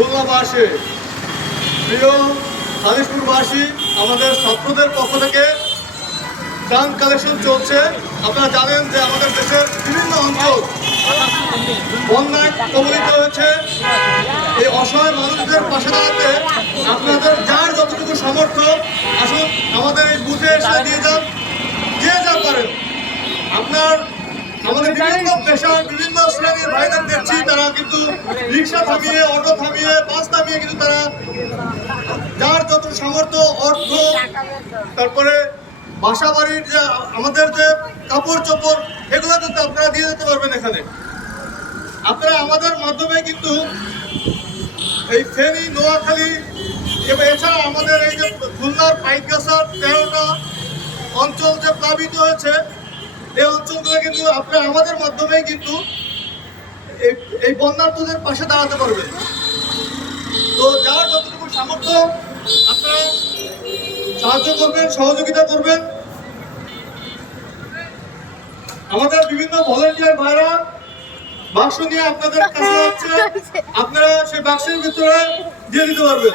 খুলনাবাসী, প্রিয় খালিশপুরবাসী, আমাদের ছাত্রদের পক্ষ থেকে ত্রাণ কালেকশন চলছে। আপনারা জানেন যে আমাদের দেশের বিভিন্ন অঞ্চল বন্যায় কবলিত হয়েছে। এই অসহায় মানুষদের পাশে দাঁড়াতে আপনাদের যার যতটুকু সামর্থ্য, আসুন আমাদের এই বুথে এসে দিয়ে যান। যে যা পারেন। আপনার আমাদের বিভিন্ন পেশার রিক্সা থামিয়ে, অটো থামিয়ে, বাস থামিয়ে কিন্তু তারা যার যত সামর্থ্য, অর্থ, তারপরে বাসা বাড়ির যে আমাদের যে কাপড় চোপড় এগুলো কিন্তু আপনারা দিয়ে দিতে পারবেন এখানে। আপনারা আমাদের মাধ্যমে কিন্তু এই ফেনী, নোয়াখালী এবং এছাড়া আমাদের এই যে খুলনার পাইকগাছার তেরোটা অঞ্চল যে প্লাবিত হয়েছে, এই অঞ্চলগুলো কিন্তু আপনারা আমাদের মাধ্যমে কিন্তু এই- এই বন্যার্থদের পাশে দাঁড়াতে পারবেন তো যার যতটুকু সামর্থ্য, আপনারা সাহায্য করবেন, সহযোগিতা করবেন। আমাদের বিভিন্ন ভলেন্টিয়ার ভাইরা বাক্স নিয়ে আপনাদের কাছে হচ্ছে আপনারা সেই বাক্সের ভিতরে দিয়ে দিতে পারবেন।